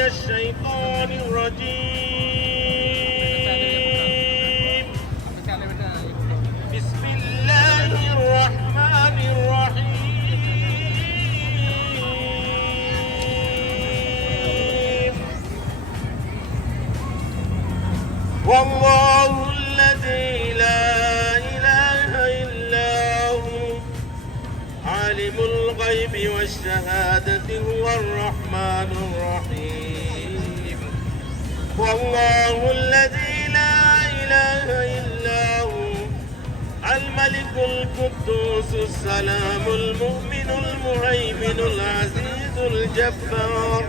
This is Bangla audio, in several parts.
الشيطان الرجيم بسم الله الرحمن الرحيم والله الذي لا إله إلا هو عالم الغيب والشهادة هو الرحمن الرحيم والله الذي لا إله إلا هو الملك القدوس السلام المؤمن المهيمن العزيز الجبار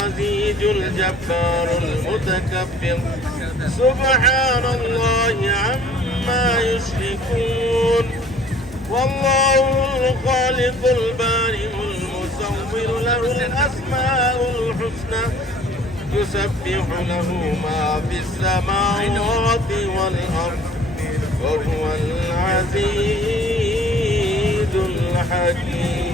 عزيز الجبار المتكبر سبحان الله عما يشركون والله الخالق البارئ المصور له الأسماء الحسنى يسبح له ما في السماوات والأرض وهو العزيز الحكيم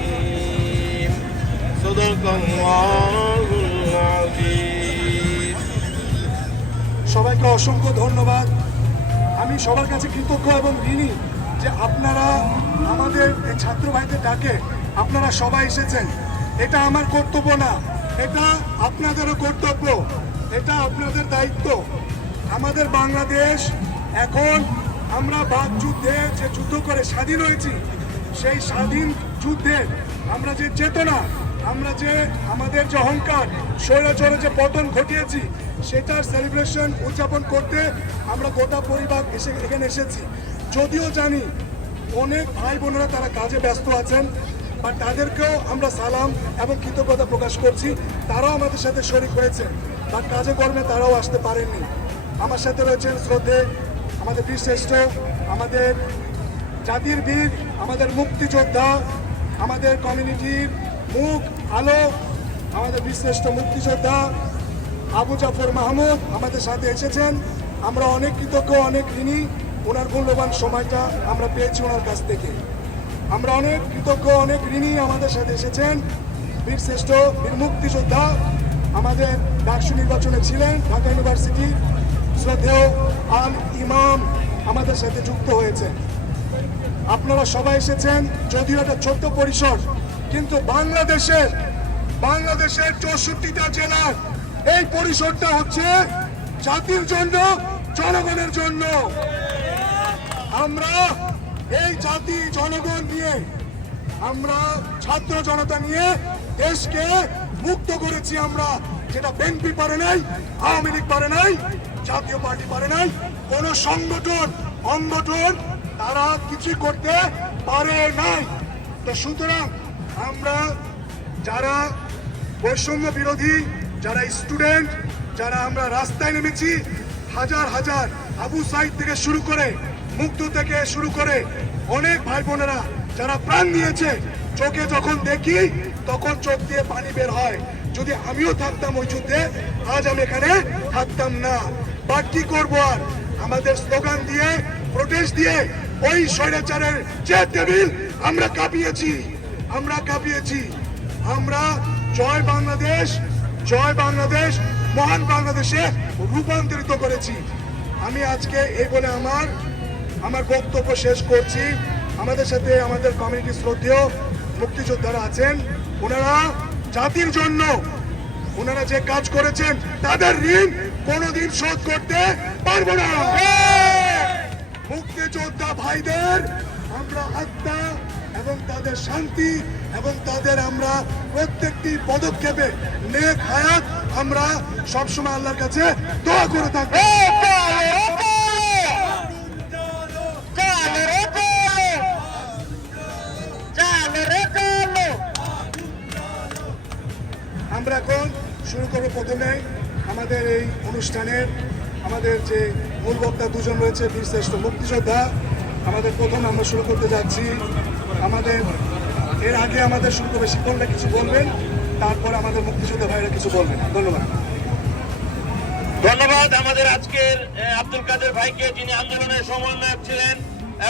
صدق الله العظيم সবাইকে অসংখ্য ধন্যবাদ। আমি সবার কাছে কৃতজ্ঞ এবং ঋণী যে আপনারা আমাদের এই ছাত্র ভাইদের ডাকে আপনারা সবাই এসেছেন। এটা আমার কর্তব্য না, এটা আপনাদেরও কর্তব্য, এটা আপনাদের দায়িত্ব। আমাদের বাংলাদেশ এখন আমরা বাক যুদ্ধে যে যুদ্ধ করে স্বাধীন হয়েছি, সেই স্বাধীন যুদ্ধে আমরা যে চেতনা, আমরা যে আমাদের যে অহংকার, স্বৈরাচারে যে পতন ঘটিয়েছি, সেটার সেলিব্রেশন উদযাপন করতে আমরা গোটা পরিবার এখানে এসেছি। যদিও জানি অনেক ভাই বোনেরা তারা কাজে ব্যস্ত আছেন, বা তাদেরকেও আমরা সালাম এবং কৃতজ্ঞতা প্রকাশ করছি। তারাও আমাদের সাথে শরীক হয়েছে, বা কাজে কর্মে তারাও আসতে পারেননি। আমার সাথে রয়েছেন শ্রদ্ধে আমাদের বীরশ্রেষ্ঠ, আমাদের জাতির বীর, আমাদের মুক্তিযোদ্ধা, আমাদের কমিউনিটির মুখ আলো, আমাদের বীরশ্রেষ্ঠ মুক্তিযোদ্ধা আবু জাফর মাহমুদ আমাদের সাথে এসেছেন। আমরা অনেক কৃতজ্ঞ, অনেক ঋণী। ওনার মূল্যবান সময়টা আমরা পেয়েছি ওনার কাছ থেকে। আমরা অনেক কৃতজ্ঞ, অনেক ঋণী। আমাদের সাথে এসেছেন বীরশ্রেষ্ঠ বীর মুক্তিযোদ্ধা, আমাদের ডাকসু নির্বাচনে ছিলেন ঢাকা ইউনিভার্সিটি শ্রদ্ধেয় আল ইমাম আমাদের সাথে যুক্ত হয়েছে। আপনারা সবাই এসেছেন, যদিও এটা ছোট্ট পরিসর, কিন্তু বাংলাদেশের 64টা জেলার এই পরিসরটা হচ্ছে জাতির জন্য, জনগণের জন্য। আমরা এই জাতি জনগণ নিয়ে, আমরা ছাত্র জনতা নিয়ে দেশকে মুক্ত করেছি। আমরা যেটা বিএনপি পারে নাই, আওয়ামী লীগ পারে নাই, জাতীয় পার্টি পারে নাই, কোন সংগঠন অঙ্গঠন তারা কিছু করতে পারে নাই। তো সুতরাং আমরা যারা বৈষম্য বিরোধী, যারা স্টুডেন্ট, যারা আমরা রাস্তায় নেমেছি, হাজার হাজার আবু সাইদ থেকে শুরু করে, মুক্ত থেকে শুরু করে অনেক ভাই বোনেরা যারা প্রাণ নিয়েছে, চোখে যখন দেখি তখন চোখ দিয়ে পানি বের হয়। যদি আমিও থাকতাম ওই যুদ্ধে, আজ আমি এখানে থাকতাম না। বাট কি করবো আর, আমাদের স্লোগান দিয়ে, প্রোটেস্ট দিয়ে ওই স্বৈরাচারের যে টেবিল আমরা কাঁপিয়েছি, আমরা জয় বাংলাদেশ, জয় বাংলাদেশ, মহান বাংলাদেশে রূপান্তরিত করেছি। আমি আজকে এই বলে আমার বক্তব্য শেষ করছি। আমাদের সাথে আমাদের কমিউনিটি শ্রদ্ধেয় মুক্তিযোদ্ধারা আছেন, ওনারা জাতির জন্য ওনারা যে কাজ করেছেন তাদের ঋণ কোনোদিন শোধ করতে পারবো না। মুক্তিযোদ্ধা ভাইদের আমরা আত্মা এবং তাদের শান্তি এবং তাদের আমরা প্রত্যেকটি পদক্ষেপে নেক হায়াত আমরা সবসময় আল্লাহর কাছে দোয়া করে থাকবো। আমরা এখন শুরু করবো প্রথমে আমাদের এই অনুষ্ঠানের আমাদের যে মূল বক্তা দুজন রয়েছে, বীরশ্রেষ্ঠ মুক্তিযোদ্ধা। আমাদের প্রথম আমরা শুরু করতে যাচ্ছি, আমাদের এর আগে আমাদের শুরু করবে শিক্ষকরা কিছু বলবেন, তারপর আমাদের মুক্তিযোদ্ধা ভাইরা কিছু বলবেন। ধন্যবাদ। ধন্যবাদ আমাদের আজকের আব্দুল কাদের ভাইকে, যিনি আন্দোলনের সমন্বয়ক ছিলেন,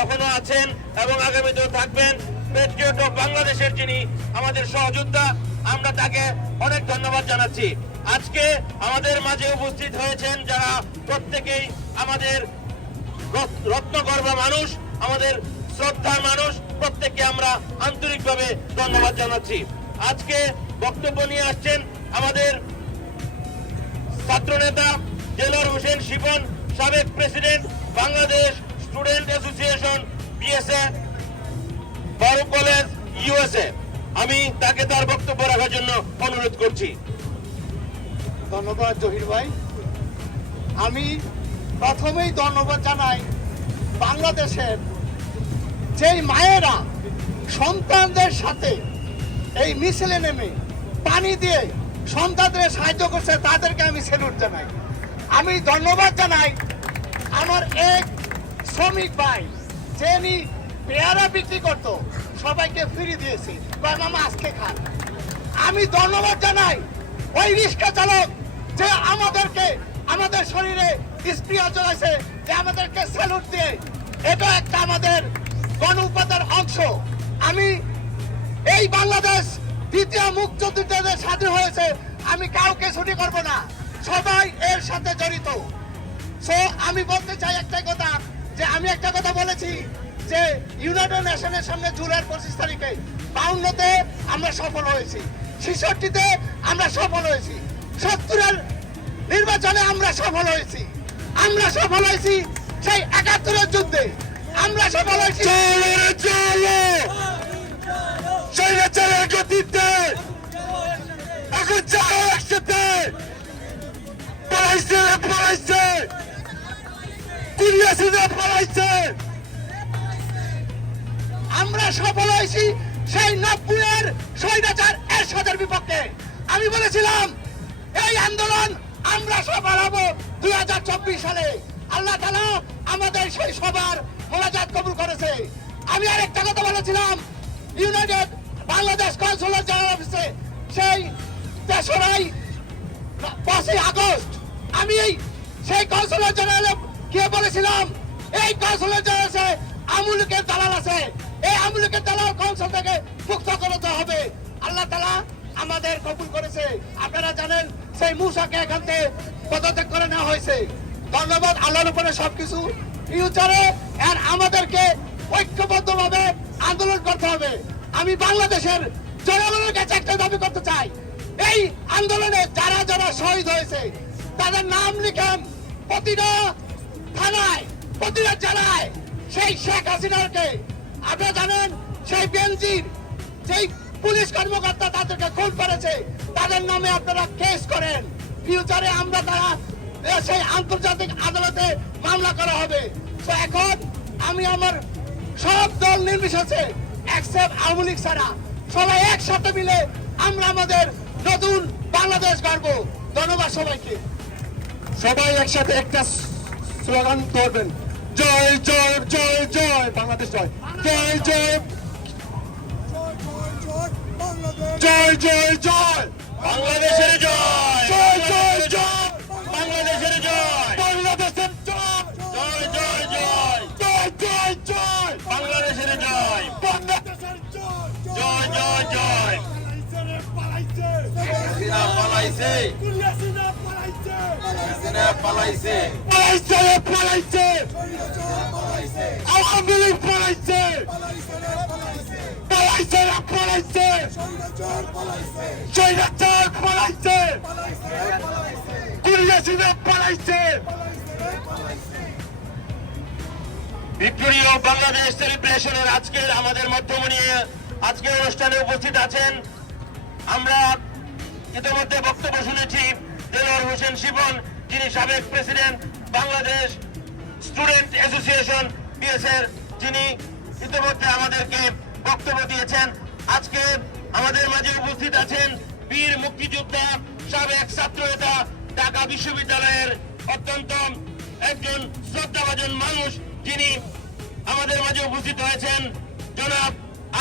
এখনো আছেন এবং আগামীতেও থাকবেন। পেট্রিয়ট অফ বাংলাদেশের যিনি আমাদের সহযোদ্ধা, আমরা তাকে অনেক ধন্যবাদ জানাচ্ছি। আজকে আমাদের মাঝে উপস্থিত হয়েছেন যারা প্রত্যেকেই আমাদের রত্নগর্ভ মানুষ, আমাদের শ্রদ্ধার মানুষ, প্রত্যেককে আমরা আন্তরিকভাবে ধন্যবাদ জানাচ্ছি। আজকে বক্তব্য নিয়ে আসছেন আমাদের ছাত্রনেতা দেলোয়ার হোসেন শিপন, সাবেক president Bangladesh student association BSA, বারো কলেজ ইউএসএ। আমি তাকে তার বক্তব্য রাখার জন্য অনুরোধ করছি। ধন্যবাদ জহির ভাই। আমি প্রথমেই ধন্যবাদ জানাই বাংলাদেশের যেই মায়েরা সন্তানদের সাথে এই মিছিলে নেমে পানি দিয়ে সন্তানদের সাহায্য করছে, তাদেরকে আমি স্যালুট জানাই। আমি ধন্যবাদ জানাই আমার এক শ্রমিক ভাই, যিনি পেয়ারা বিক্রি করতো, সবাইকে ফ্রি দিয়েছে, ভাই মামা আজকে খান। আমি ধন্যবাদ জানাই ওই রিক্সা চালক যে আমাদেরকে আমাদের শরীরে স্প্রিয়া চলেছে, যে আমাদেরকে স্যালুট দিয়ে, এটা একটা আমাদের গণ উপাদার অংশ। আমি এই বাংলাদেশ দ্বিতীয় মুক্তিযুদ্ধের স্বাধীন হয়েছে, আমি কাউকে ছুটি করব না, সবাই এর সাথে জড়িত। সো আমি বলতে চাই একটাই কথা, যে আমি একটা কথা বলেছি যে ইউনাইটেড নেশনের সামনে জুলাইয়ের 25 তারিখে 52-তে আমরা সফল হয়েছি, 66-তে আমরা সফল হয়েছি, 70-এর নির্বাচনে আমরা সফল হয়েছি, আমরা সফল হয়েছি সেই 71-এর যুদ্ধে, আমরা সফল হয়েছি গতিতে। এখন যাও একসাথে, পড়াইছে পড়াইছে, পড়াইছে। আমরা সফল হয়েছি সেই 90-এর স্বৈরাচার এরশাদের বিপক্ষে। আমি বলেছিলাম এই আন্দোলন আমরা সফল হব 2024 সালে। আল্লাহ তাআলা আমাদের সেই সবার মোনাজাত কবুল করেছে। আমি আরেকটা কথা বলেছিলাম, ইউনাইটেড বাংলাদেশ কনসুলেট জেনারেল অফিসে সেই 3রা 5ই আগস্ট আমি সেই কনসুলেট জেনারেল কে বলেছিলাম, এই কনসুলেট জেনারেলে আমুলকের দালাল আছে, এই আমুলকের দালাল কনসুল থেকে মুক্ত করতে হবে। আল্লাহ তাআলা আমাদের কবুল করেছে। আপনারা জানেন সেই মুসাকে এখান থেকে পদত্যাগ করে নেওয়া হয়েছে। ধন্যবাদ আল্লাহর উপরে সবকিছু। ফিউচারে আর আমাদেরকে ঐক্যবদ্ধভাবে আন্দোলন করতে হবে। আমি বাংলাদেশের জনগণের কাছে একটা দাবি করতে চাই, এই আন্দোলনে যারা যারা শহীদ হয়েছে তাদের নাম লিখেন প্রতিটা থানায়, প্রতিটা জেলায়। সেই শেখ হাসিনাকে আপনারা জানেন, সেই বেনজির যেই পুলিশ কর্মকর্তা তাদেরকে খুন করেছে, তাদের নামে আপনারা কেস করেন। ফিউচারে আমরা তারা সেই আন্তর্জাতিক আদালতে মামলা করা হবে। তো এখন আমি আমার সব দল নির্বিশেষে এক্সেপ্ট আওয়ামী লীগ ছাড়া সবাই একসাথে মিলে আমরা আমাদের নতুন বাংলাদেশ গড়ব। ধন্যবাদ সবাইকে। সবাই একসাথে একটা স্লোগান ধরবেন, জয় জয় জয় জয় বাংলাদেশ, জয় জয় জয় জয় জয় জয় বাংলাদেশের জয়, জয় জয় জয় বাংলাদেশের জয়, বাংলাদেশের জয় জয় জয় জয়, জয় জয় জয় বাংলাদেশের জয়, বাংলাদেশের জয় জয় জয় জয়। পালাইছে হাসিনা পালাইছে, হাসিনা পালাইছে হাসিনা পালাইছে, পালাইছে পালাইছে আওয়ামী লীগ পালাইছে পালাইছে পালাইছে স্বৈরাচার পালাইছে হাসিনা পালাইছে। ভিক্টোরি অফ বাংলাদেশ সেলিব্রেশনের আজকের আমাদের মাধ্যমে নিয়ে আজকের অনুষ্ঠানে উপস্থিত আছেন। আমরা ইতিমধ্যে বক্তব্য শুনেছি দেলোয়ার হোসেন শিপন, যিনি সাবেক প্রেসিডেন্ট বাংলাদেশ স্টুডেন্ট অ্যাসোসিয়েশন বিএসএর, যিনি ইতিমধ্যে আমাদেরকে বক্তব্য দিয়েছেন। আজকে আমাদের মাঝে উপস্থিত আছেন বীর মুক্তিযোদ্ধা, সাবেক ছাত্রনেতা, ঢাকা বিশ্ববিদ্যালয়ের অত্যন্ত একজন শ্রদ্ধাভাজন মানুষ, যিনি আমাদের মাঝে উপস্থিত হয়েছেন জনাব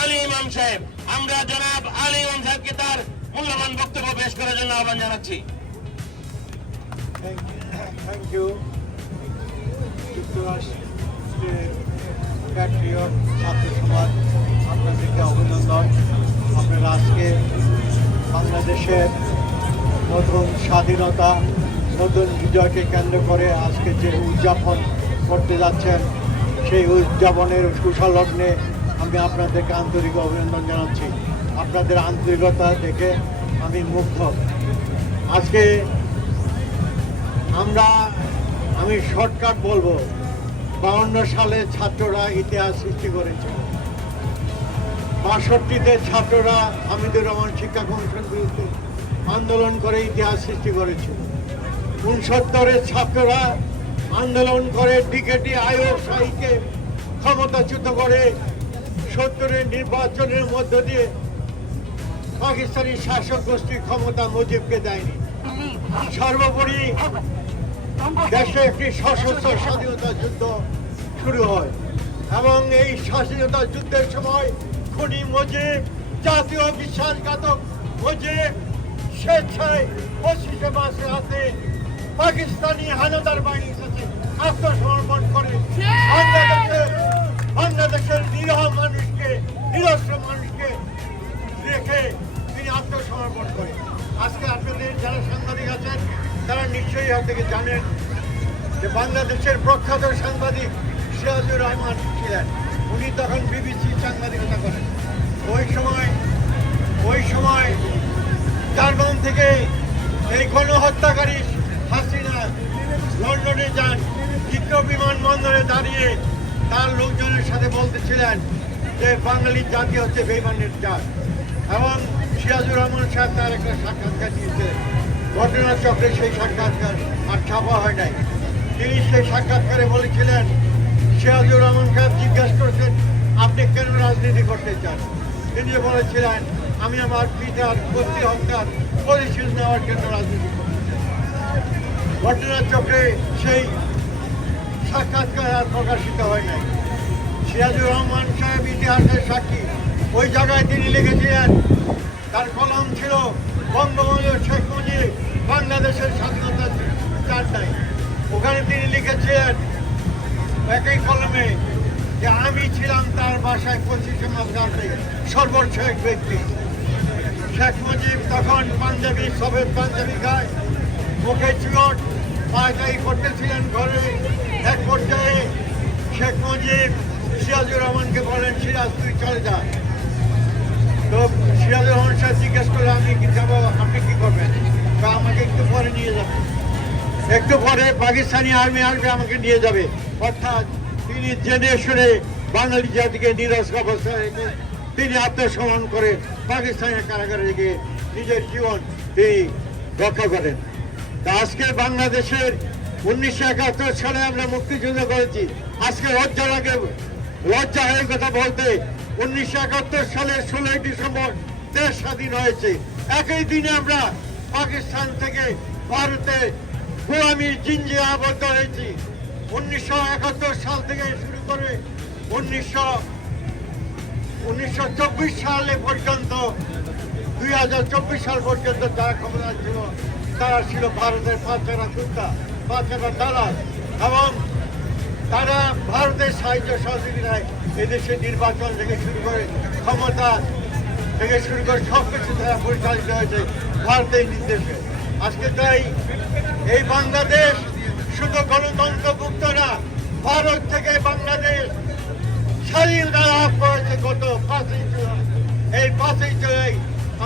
আলী ইমাম সাহেব। আমরা জনাব আলী ইমাম সাহেবকে তার মূল্যবান বক্তব্য পেশ করার জন্য আহ্বান জানাচ্ছি। Thank you. যুক্তরাষ্ট্রের প্যাট্রিয়ট ছাত্র সমাজ, আপনাদেরকে অভিনন্দন। আপনারা আজকে বাংলাদেশের নতুন স্বাধীনতা, নতুন বিজয়কে কেন্দ্র করে আজকে যে উদযাপন করতে যাচ্ছেন, সেই উদযাপনের সুসলগ্নে আমি আপনাদেরকে আন্তরিক অভিনন্দন জানাচ্ছি। আপনাদের আন্তরিকতা দেখে আমি মুগ্ধ। আজকে আমি শর্টকাট বলবো, 52 সালে ছাত্ররা ইতিহাস সৃষ্টি করেছে। 62-তে ছাত্ররা হামিদুর রহমান শিক্ষা কমিশন বিরুদ্ধে আন্দোলন করে ইতিহাস সৃষ্টি করেছিল। 69-এর ছাত্ররা আন্দোলন করে ডিকেটি আয়োগ শাহীকে ক্ষমতাচ্যুত করে 70-এর নির্বাচনের মধ্য দিয়ে পাকিস্তানি শাসক গোষ্ঠীর ক্ষমতা মুজিবকে দেয়নি। সর্বোপরি দেশে একটি সশস্ত্র স্বাধীনতা যুদ্ধ শুরু হয় এবং এই স্বাধীনতা যুদ্ধের সময় খুনি মুজিব, জাতীয় বিশ্বাসঘাতক মুজিব স্বেচ্ছায় 25 মাসের হাতে পাকিস্তানি হানাদার বাহিনীর কাছে আত্মসমর্পণ করে বাংলাদেশের নিরহ মানুষকে, নিরস্ত্র মানুষকে রেখে তিনি আত্মসমর্পণ করে। আজকে আপনাদের যারা সাংবাদিক আছেন তারা নিশ্চয়ই হয়তো জানেন যে বাংলাদেশের প্রখ্যাত সাংবাদিক সিরাজুর রহমান ছিলেন। উনি তখন বিবিসি সাংবাদিকতা করেন। ওই সময় জার্মান থেকে এই গণহত্যাকারী হাসিনা লন্ডনে যান, হিথ্রো বিমানবন্দরে দাঁড়িয়ে তার লোকজনের সাথে বলতেছিলেন যে বাঙালি জাতি হচ্ছে বেইমানের জাত। এবং সিরাজুর রহমান সাহেব তার একটা সাক্ষাৎকার দিয়েছিলেন। ঘটনাচক্রে সেই সাক্ষাৎকার আর ছাপা হয় নাই। তিনি সেই সাক্ষাৎকারে বলেছিলেন, সিরাজুর রহমান সাহেব জিজ্ঞাসা করেছেন আপনি কেন রাজনীতি করতে চান? তিনি বলেছিলেন আমি আমার পিতার কর্তৃ হত্যার প্রতিশোধ নেওয়ার জন্য রাজনীতি করতে চাই। ঘটনাচক্রে সেই সাক্ষাৎকার আর প্রকাশিত হয় নাই। সিরাজুর রহমান সাহেব ইতিহাসের সাক্ষী। ওই জায়গায় তিনি লিখেছিলেন, তার কলম ছিল বঙ্গবন্ধু শেখ মুজিব বাংলাদেশের স্বাধীনতা চান নাই। ওখানে তিনি লিখেছিলেন একই কলমে যে আমি ছিলাম তার বাসায় 25 মাস রাতে সর্বোচ্চ এক ব্যক্তি। শেখ মুজিব তখন পাঞ্জাবি, সফেদ পাঞ্জাবি গায়ে, মুখে চুয়ট, পায়চারি করতেছিলেন ঘরে। এক পর্যায়ে শেখ মুজিব সিরাজুর রহমানকে বলেন সিরাজ তুই চলে যা। তো সিরাজুর রহমান সাহেব জিজ্ঞেস করলে আমি কি যাবো, আপনি কি করবেন? তা আমাকে একটু পরে নিয়ে যাবে, একটু পরে পাকিস্তানি আর্মি আসবে আমাকে নিয়ে যাবে। অর্থাৎ তিনি জেনে শুনে বাঙালি জাতিকে নিরস্ত্র অবস্থায় রেখে তিনি আত্মসমর্পণ করে পাকিস্তানের কারাগারে রেখে নিজের জীবন তিনি রক্ষা করেন। তা আজকে বাংলাদেশের 1971 সালে আমরা মুক্তিযুদ্ধ করেছি। আজকে লজ্জা লাগে, লজ্জা হয়ে কথা বলতে। 1971 সালের 16 ডিসেম্বর দেশ স্বাধীন হয়েছে। একই দিনে আমরা পাকিস্তান থেকে ভারতে গোলামির জিঞ্জিরে আবদ্ধ হয়েছি। 1971 সাল থেকে শুরু করে 1924 সালে পর্যন্ত 2024 সাল পর্যন্ত যারা ক্ষমতায় ছিল তারা ছিল ভারতের পাঁচজনা কুত্তা, পাঁচজনা দালাল এবং তারা ভারতের সাহায্য সহযোগিতায় এদেশে নির্বাচন থেকে শুরু করে ক্ষমতা থেকে শুরু করে সব কিছু তারা পরিচালিত হয়েছে ভারতের নির্দেশে। আজকে তাই এই বাংলাদেশ শুধু গণতন্ত্রমুক্ত না, ভারত থেকে বাংলাদেশ স্বাধীনতা লাভ করেছে গত 5ই জুলাই। এই 5ই জুলাই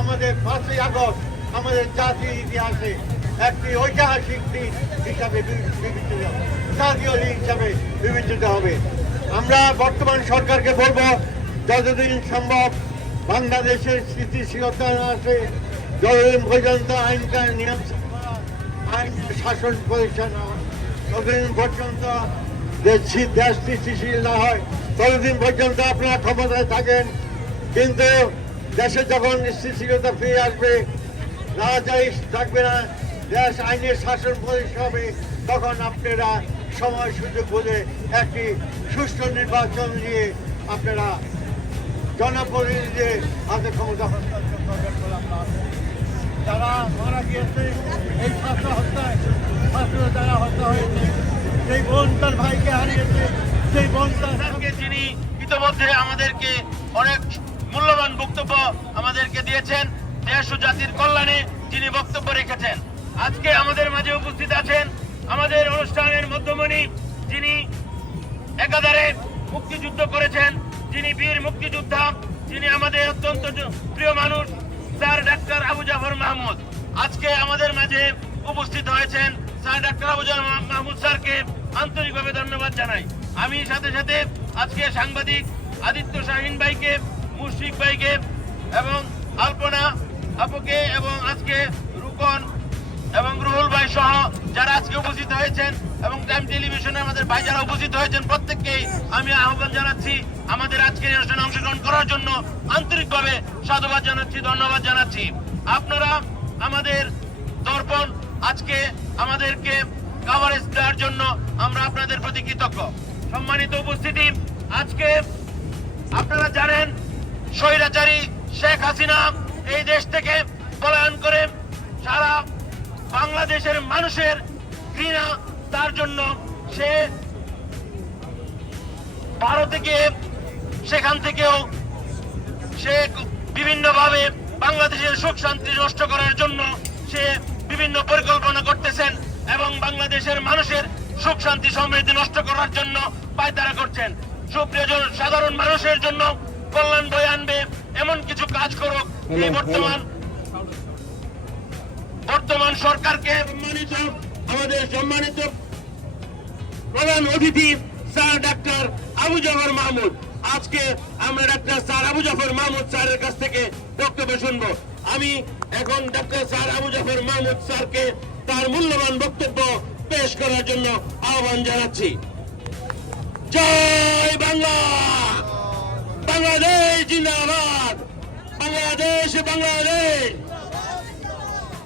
আমাদের 5ই আগস্ট আমাদের জাতির ইতিহাসে একটি ঐতিহাসিক দিন হিসাবে বিবেচিত হবে, জাতীয় দিন হিসাবে বিবেচিত হবে। আমরা বর্তমান সরকারকে বলবো যতদিন সম্ভব বাংলাদেশের স্থিতিশীলতা আছে, যতদিন পর্যন্ত আইনকার নিয়ম আইন শাসন প্রতিষ্ঠা না হয়, ততদিন পর্যন্ত দেশ স্থিতিশীল না হয়, ততদিন পর্যন্ত আপনারা ক্ষমতায় থাকেন। কিন্তু দেশে যখন স্থিতিশীলতা ফিরে আসবে, রাজাই থাকবে না, দেশ আইনের শাসন প্রতিষ্ঠা হবে, তখন আপনারা সময় সুযোগ বুঝে একটি সুষ্ঠু নির্বাচন নিয়ে আপনারা জনপ্রতিনিধিদের হাতে ক্ষমতা হস্তান্তর করবেন বলে আমরা যারা মারা গিয়েছে এই ছাত্র হত্যায়, ছাত্র যারা হত্যা হয়েছে, সেই বোন তার ভাইকে হারিয়েছে, সেই বোন তার যিনি ইতিমধ্যে আমাদেরকে অনেক মূল্যবান বক্তব্য আমাদেরকে দিয়েছেন, দেশ ও জাতির কল্যাণে যিনি বক্তব্য রেখেছেন। আজকে আমাদের মাঝে উপস্থিত আছেন আমাদের অনুষ্ঠানের মধ্যমণি, যিনি একাধারে মুক্তিযুদ্ধ করেছেন, যিনি বীর মুক্তিযোদ্ধা, যিনি আমাদের অত্যন্ত প্রিয় মানুষ, স্যার ডাক্তার আবু জাফর মাহমুদ আজকে আমাদের মাঝে উপস্থিত হয়েছেন। স্যার ডাক্তার আবু জাফর মাহমুদ স্যারকে আন্তরিকভাবে ধন্যবাদ জানাই। আমি সাথে সাথে আজকে সাংবাদিক আদিত্য শাহিন ভাইকে, মুশফিক ভাইকে এবং আলপনা আপুকে এবং আজকে রুকন এবং রুহুল ভাই সহ যারা আজকে উপস্থিত হয়েছেন এবং টাইম টেলিভিশনে আমাদের ভাই যারা উপস্থিত হয়েছেন প্রত্যেককেই আমি আহ্বান জানাচ্ছি আমাদের আজকের অনুষ্ঠানে অংশগ্রহণ করার জন্য। আন্তরিকভাবে সাধুবাদ জানাচ্ছি, ধন্যবাদ জানাচ্ছি। আপনারা আমাদের দর্পণ আজকে আমাদেরকে কভারেজ দেওয়ার জন্য আমরা আপনাদের প্রতি কৃতজ্ঞ। সম্মানিত উপস্থিতি, আজকে আপনারা জানেন স্বৈরাচারী শেখ হাসিনা এই দেশ থেকে পলায়ন করে সারা বাংলাদেশের মানুষের ঘৃণা, তার জন্য সে ভারতে গিয়ে সেখান থেকেও সে বিভিন্নভাবে বাংলাদেশের সুখ শান্তি নষ্ট করার জন্য সে বিভিন্ন পরিকল্পনা করতেছেন এবং বাংলাদেশের মানুষের সুখ শান্তি সমৃদ্ধি নষ্ট করার জন্য পায়তারা করছেন। সুপ্রিয় সাধারণ মানুষের জন্য কল্যাণ বয়ে আনবে এমন কিছু কাজ করুক এই বর্তমান সরকারকে। আমাদের সম্মানিত প্রধান অতিথি স্যার ডাক্তার আবু জাফর মাহমুদ, আজকে আমরা ডাক্তার স্যার আবু জাফর মাহমুদ স্যারের কাছ থেকে বক্তব্য শুনবো। আমি এখন ডাক্তার স্যার আবু জাফর মাহমুদ স্যারকে তার মূল্যবান বক্তব্য পেশ করার জন্য আহ্বান জানাচ্ছি। জয় বাংলা, বাংলাদেশ জিন্দাবাদ, বাংলাদেশ বাংলাদেশ,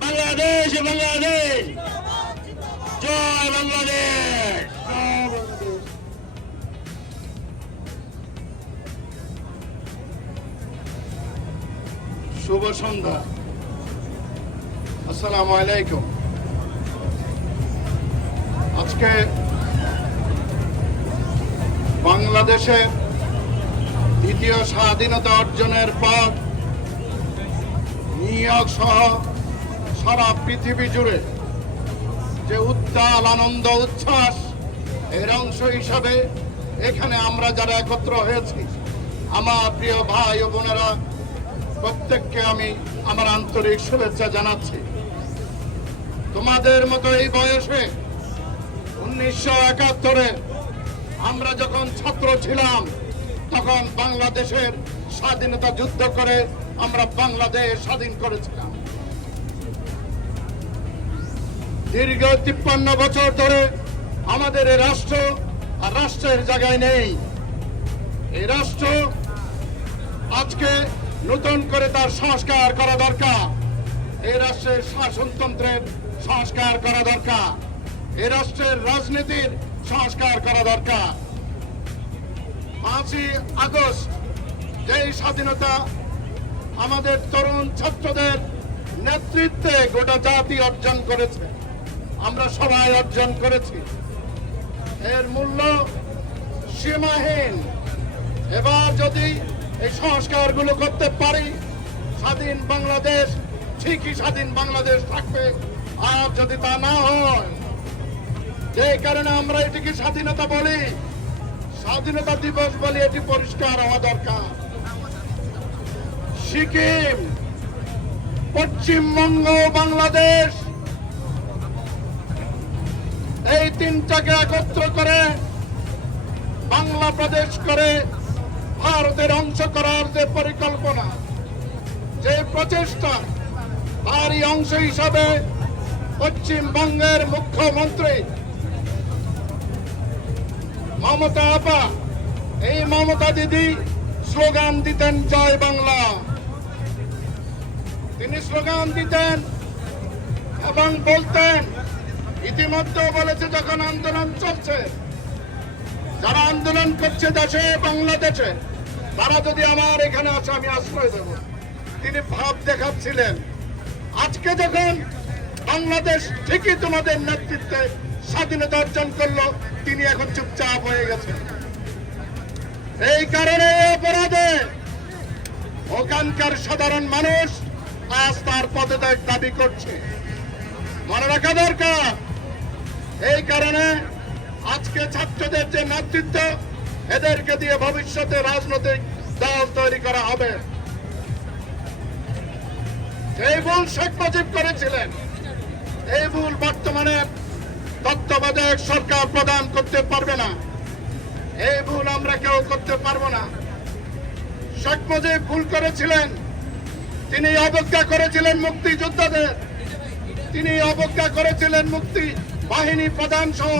বাংলাদেশ বাংলাদেশ, জয় বাংলাদেশ। শুভ সন্ধ্যা, আসসালামু আলাইকুম। আজকে বাংলাদেশে দ্বিতীয় স্বাধীনতা অর্জনের পর নিউ ইয়র্ক সহ সারা পৃথিবী জুড়ে যে উত্তাল আনন্দ উচ্ছ্বাস, এর অংশ হিসাবে এখানে আমরা যারা একত্র হয়েছি, আমার প্রিয় ভাই ও বোনেরা, প্রত্যেককে আমি আমার আন্তরিক শুভেচ্ছা জানাচ্ছি। তোমাদের মতো এই বয়সে 1971-এ আমরা যখন ছাত্র ছিলাম, তখন বাংলাদেশের স্বাধীনতা যুদ্ধ করে আমরা বাংলাদেশ স্বাধীন করেছিলাম। দীর্ঘ 53 বছর ধরে আমাদের এই রাষ্ট্র আর রাষ্ট্রের জায়গায় নেই। এই রাষ্ট্র আজকে নতুন করে তার সংস্কার করা দরকার। এই রাষ্ট্রের শাসনতন্ত্রের সংস্কার করা দরকার। এই রাষ্ট্রের রাজনীতির সংস্কার করা দরকার। 5ই আগস্ট যেই স্বাধীনতা আমাদের তরুণ ছাত্রদের নেতৃত্বে গোটা জাতি অর্জন করেছে, আমরা সবাই অর্জন করেছি, এর মূল্য সীমাহীন। এবার যদি এই সংস্কারগুলো করতে পারি, স্বাধীন বাংলাদেশ ঠিকই স্বাধীন বাংলাদেশ থাকবে। আর যদি তা না হয়, যে কারণে আমরা এটিকে স্বাধীনতা বলি, স্বাধীনতা দিবস বলি, এটি পরিষ্কার হওয়া দরকার। সিকিম, পশ্চিমবঙ্গ, বাংলাদেশ, এই তিনটাকে একত্র করে বাংলা প্রদেশ করে ভারতের অংশ করার যে পরিকল্পনা, যে প্রচেষ্টা, তারই অংশ হিসাবে পশ্চিমবঙ্গের মুখ্যমন্ত্রী মমতা আপা, এই মমতা দিদি স্লোগান দিতেন জয় বাংলা। তিনি স্লোগান দিতেন এবং বলতেন, ইতিমধ্যে বলেছে যখন আন্দোলন চলছে, যারা আন্দোলন করছে দেশে বাংলাদেশে, তারা যদি আমার এখানে আসে আমি আশ্রয় দেব। তিনি ভাব দেখাচ্ছিলেন। আজকে যখন বাংলাদেশ ঠিকই তোমাদের নেতৃত্বে স্বাধীনতা অর্জন করলো, তিনি এখন চুপচাপ হয়ে গেছেন। এই কারণে অপরাধে ওখানকার সাধারণ মানুষ আজ তার পদত্যাগ দাবি করছে। মনে রাখা দরকার, এই কারণে আজকে ছাত্রদের যে নেতৃত্ব, এদেরকে দিয়ে ভবিষ্যতে রাজনৈতিক দল তৈরি করা হবে। এই ভুল শেখ মুজিব করেছিলেন, এই ভুল বর্তমানে তত্ত্বাবধায়ক সরকার প্রদান করতে পারবে না। এই ভুল আমরা কেউ করতে পারবো না। শেখ মুজিব ভুল করেছিলেন, তিনি অবজ্ঞা করেছিলেন মুক্তিযোদ্ধাদের, তিনি অবজ্ঞা করেছিলেন মুক্তি বাহিনী প্রধান সহ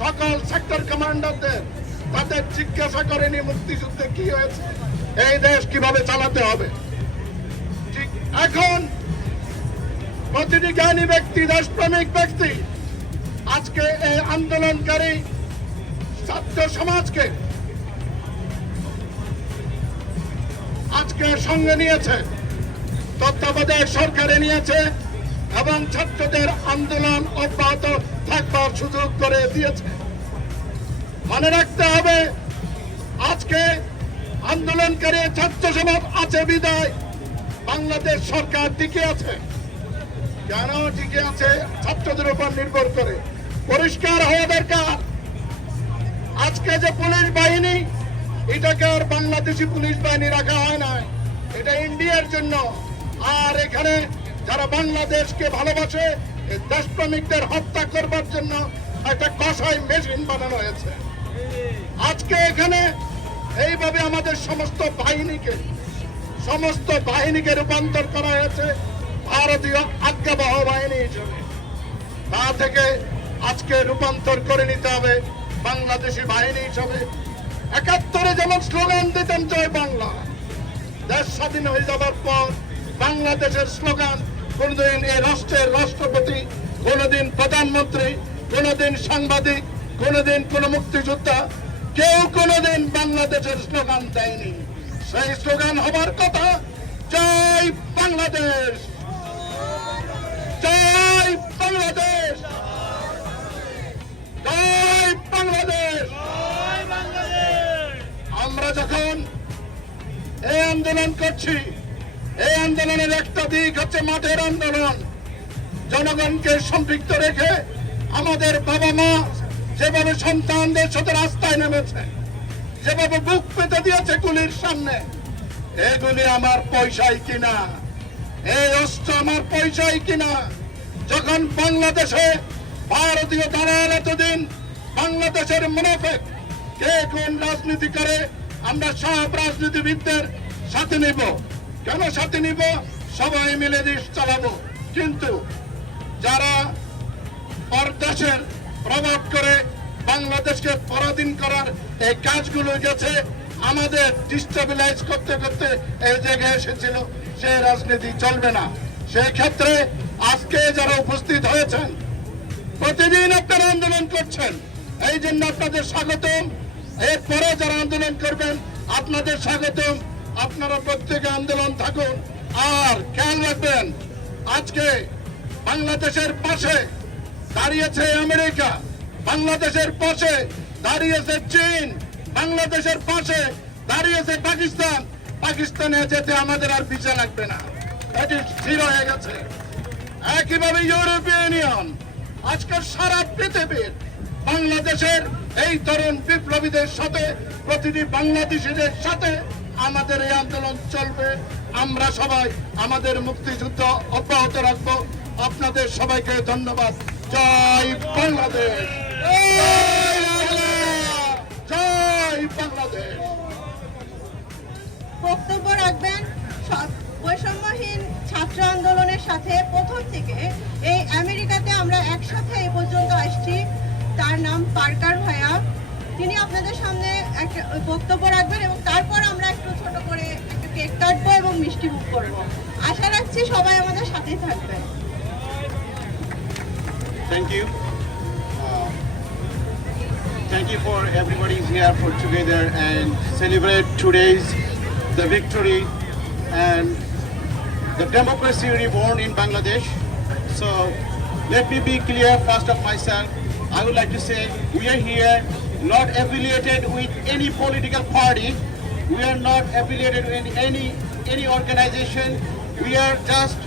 সকল সেক্টর কমান্ডারদের। তাদের জিজ্ঞাসা করেনি মুক্তিযুদ্ধে কি হয়েছে, এই দেশ কিভাবে চালাতে হবে। ঠিক এখন প্রতিটি জ্ঞানী ব্যক্তি, দেশপ্রেমিক ব্যক্তি আজকে এই আন্দোলনকারী ছাত্র সমাজকে আজকে সঙ্গে নিয়েছে, তত্ত্বাবধায়ক সরকারে নিয়েছে এবং ছাত্রদের আন্দোলন অব্যাহত থাকবার সুযোগ করে দিয়েছে। মনে রাখতে হবে, আজকে আন্দোলনকারী ছাত্র সমাজ আছে বিদায় বাংলাদেশ সরকার টিকে আছে। কেন টিকে আছে? ছাত্রদের উপর নির্ভর করে। পরিষ্কার হওয়া দরকার, আজকে যে পুলিশ বাহিনী, এটাকে আর বাংলাদেশি পুলিশ বাহিনী রাখা হয় না, এটা ইন্ডিয়ার জন্য। আর এখানে যারা বাংলাদেশকে ভালোবাসে, এই দেশপ্রেমিকদের হত্যা করবার জন্য একটা কসাই মেশিন বানানো হয়েছে। আজকে এখানে এইভাবে আমাদের সমস্ত বাহিনীকে রূপান্তর করা হয়েছে ভারতীয় আজ্ঞাবহ বাহিনী হিসেবে। তা থেকে আজকে রূপান্তর করে নিতে হবে বাংলাদেশি বাহিনী হিসেবে। ৭১ যেমন স্লোগান দিতেন জয় বাংলা, দেশ স্বাধীন হয়ে যাবার পর বাংলাদেশের স্লোগান কোনদিন এই রাষ্ট্রের রাষ্ট্রপতি, কোনদিন প্রধানমন্ত্রী, কোনদিন সাংবাদিক, কোনদিন কোন মুক্তিযোদ্ধা, কেউ কোনদিন বাংলাদেশের স্লোগান দেয়নি। সেই স্লোগান হবার কথা জয় বাংলাদেশ, জয় বাংলাদেশ, জয় বাংলাদেশ। আমরা যখন এই আন্দোলন করছি, এই আন্দোলনের একটা দিক হচ্ছে মাঠের আন্দোলন। জনগণকে সম্পৃক্ত রেখে আমাদের বাবা মা যেভাবে সন্তানদের সাথে রাস্তায় নেমেছে, যেভাবে বুক পেতে দিয়েছে গুলির সামনে, এগুলি আমার পয়সায় কিনা, এই অস্ত্র আমার পয়সায় কিনা। যখন বাংলাদেশে ভারতীয় দালাল এতদিন বাংলাদেশের মুনাফেক কে কোন রাজনীতি করে, আমরা সব রাজনীতিবিদদের সাথে নিব। কেন সাথে নিব? সবাই মিলে দেশ চালাবো। কিন্তু যারা পরদেশের প্রভাব করে বাংলাদেশকে পরাধীন করার এই কাজগুলো গেছে, আমাদের ডিস্টেবিলাইজ করতে করতে এই জায়গায় এসেছিল, সে রাজনীতি চলবে না। সেই ক্ষেত্রে আজকে যারা উপস্থিত হয়েছেন, প্রতিদিন আপনারা আন্দোলন করছেন, এই জন্য আপনাদের স্বাগতম। এরপরে যারা আন্দোলন করবেন আপনাদের স্বাগতম। আপনারা প্রত্যেকে আন্দোলন থাকুন। আর খেয়াল রাখবেন, আজকে বাংলাদেশের পাশে দাঁড়িয়েছে আমেরিকা, বাংলাদেশের পাশে দাঁড়িয়েছে চীন, বাংলাদেশের পাশে দাঁড়িয়েছে পাকিস্তান। পাকিস্তানে যেতে আমাদের আর ভিসা লাগবে না, এটি স্থির হয়ে গেছে। একইভাবে ইউরোপীয় ইউনিয়ন, আজকের সারা পৃথিবীর বাংলাদেশের এই তরুণ বিপ্লবীদের সাথে, প্রতিটি বাংলাদেশিদের সাথে আমাদের এই আন্দোলন চলবে। আমরা সবাই আমাদের মুক্তিযুদ্ধ অব্যাহত রাখবো। আপনাদের সবাইকে ধন্যবাদ। জয় বাংলাদেশ, জয় বাংলাদেশ। বক্তব্য রাখবেন বৈষম্যহীন ছাত্র আন্দোলনের সাথে প্রথম থেকে এই আমেরিকাতে আমরা একসাথে এই পর্যন্ত আসছি, তার নাম পার্কার ভাইয়া। তিনি আপনাদের সামনে একটা বক্তব্য রাখবেন এবং তারপর আমরা একটু ছোট করে একটু কেক কাটবো এবং মিষ্টি মুখ করবো। আশা রাখছি সবাই আমাদের সাথেই থাকবেন। Thank you. Thank you for everybody here for together and celebrate today's the victory and the democracy reborn in Bangladesh. So let me be clear first of myself. I would like to say we are here not affiliated with any political party. We are not affiliated with any organization. We are just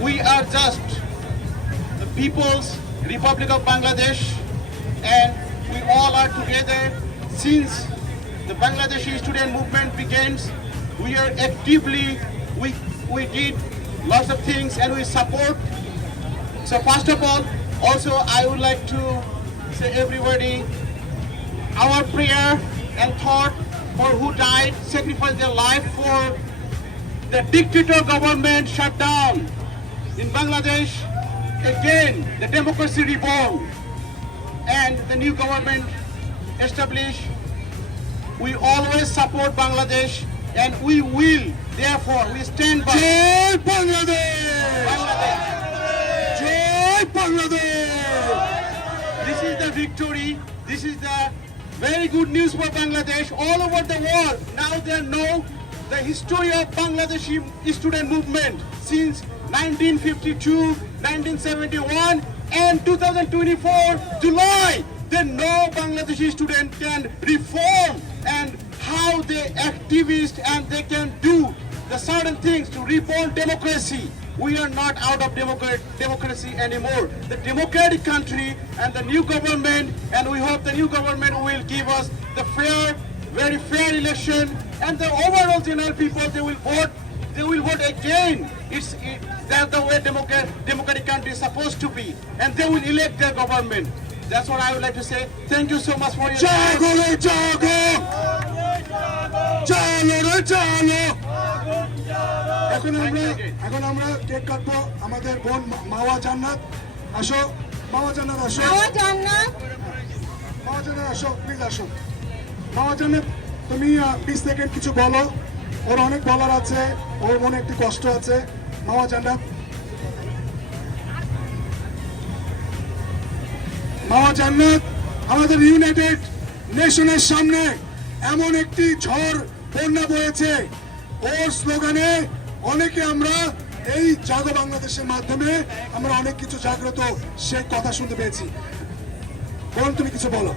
we are just the People's Republic of Bangladesh, and we all are together since the Bangladeshi student movement begins. We are actively, we did lots of things and we support. So first of all, also I would like to say everybody, our prayer and thought for who died, sacrificed their life for the dictator government shut down in Bangladesh. Again, the democracy reborn and the new government established. We always support Bangladesh and we will, therefore, we stand by Joy Bangladesh, Bangladesh. Joy Bangladesh. This is the victory. This is the very good news for Bangladesh. All over the world, now they know the history of Bangladeshi student movement since 1952, 1971, and 2024 July. They know Bangladeshi student can reform and how they activist and they can do the certain things to reborn democracy. We are not out of democracy anymore. The democratic country and the new government, and we hope the new government will give us the fair, very fair election, and the overall general people, they will vote again. That's the way democratic country is supposed to be, and they will elect their government. That's what I would like to say. Thank you so much for your time. জাগো রে জাগো, চলো রে চলো। এখন আমরা কেক কাটবো। আমাদের বোন মাওয়া জান্নাত, আসো মাওয়া জান্নাত, আসো আমার জান্নাত, মাওয়া জান্নাত, আসো প্লিজ আসো। মাওয়া জান্নাত, তুমি 20 সেকেন্ড কিছু বলো। ওর অনেক বলার আছে, ওর মনে একটু কষ্ট আছে। মাওয়া জান্নাত, মাওয়া জান্নাত আমাদের ইউনাইটেড নেশনের সামনে এমন একটি ঝড় বন্যা বয়েছে, ওর স্লোগানে অনেকে আমরা এই জাগো বাংলাদেশের মাধ্যমে আমরা অনেক কিছু জাগ্রত সে কথা শুনতে পেয়েছি। বরং তুমি কিছু বলো।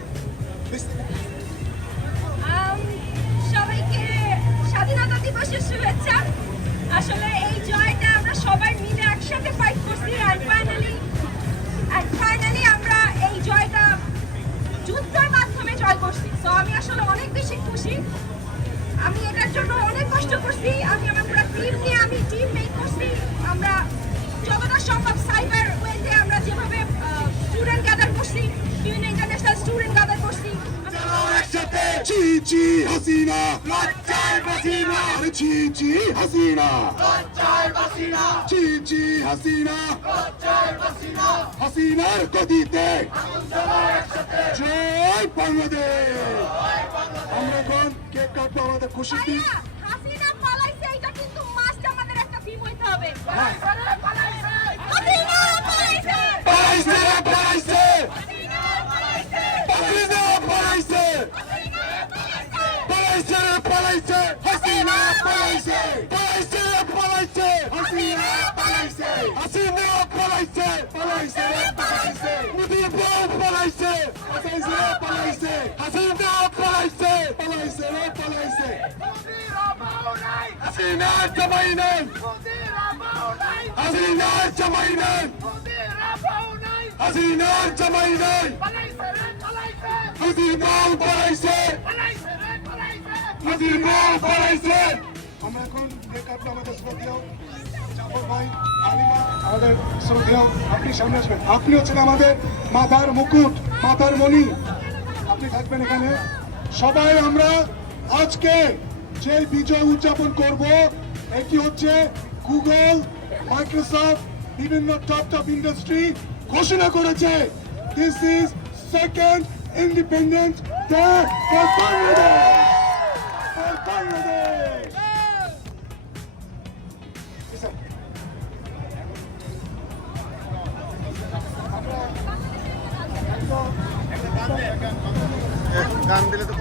সবাইকে স্বাধীনতা দিবসের শুভেচ্ছা। আসলে এই জয়টা আমরা সবাই মিলে একসাথে ফাইট করছি আর ফাইনালি আমরা এই জয়টা যুদ্ধের মাধ্যমে জয় করছি। তো আমি আসলে অনেক বেশি খুশি। আমি এটার জন্য অনেক কষ্ট করছি। আমি আমার পুরো টিম নিয়ে টিম মেক করছি। আমরা যতটা সম্ভব সাইবার ওয়েতে আমরা যেভাবে স্টুডেন্ট গ্যাদার করছি, বিভিন্ন ইন্টারন্যাশনাল স্টুডেন্ট গ্যাদার করছি। একসাথে জি জি হাসিনা, লজ্জায় বাসিনা, আরে জি জি হাসিনা, লজ্জায় বাসিনা, জি জি হাসিনা, লজ্জায় বাসিনা, হাসিনার গদিতে জয় বাংলাদেশ। আমরা এখন কেক কাটবো আমাদের খুশি দিন। হাসিনা পালাইছে, এটা কিন্তু মাস্ট আমাদের একটা ফিম হইতে হবে। হাসিনা পালাইছে, পালাইছে পালাইছে, হাসিনা পালাইছে, হাসিনা পালাইছে, পালাইছে রে পালাইছে, হাসিনা পালাইছে, পালাইছে রে পালাইছে, হাসিনা পালাইছে, হাসিনা পালাইছে, পালাইছে রে পালাইছে, মুদির বউ পালাইছে, পালাইছে রে পালাইছে, হাসিনা পালাইছে, পালাইছে রে পালাইছে, হাসিনা জামাই নেন, হাসিনা জামাই নেন, হাসিনা জামাই নেন, হাসির বউ পালাইছে, হাসির বউ পালাইছে। আমরা এখন কেক কাটবো আমাদের শ্রদ্ধেয় জাফর ভাই, আলিমা, আমাদের শ্রদ্ধেয়, আপনি সামনে আসবেন। আপনি হচ্ছেন আমাদের মাথার মুকুট, মাথার মণি, আপনি থাকবেন এখানে। সবাই আমরা আজকে যে বিজয় উদযাপন করব, এটি হচ্ছে গুগল, মাইক্রোসফট, বিভিন্ন টপ ইন্ডাস্ট্রি ঘোষণা করেছে this is second independence day for Bangladesh, for Bangladesh. গান দিলে তো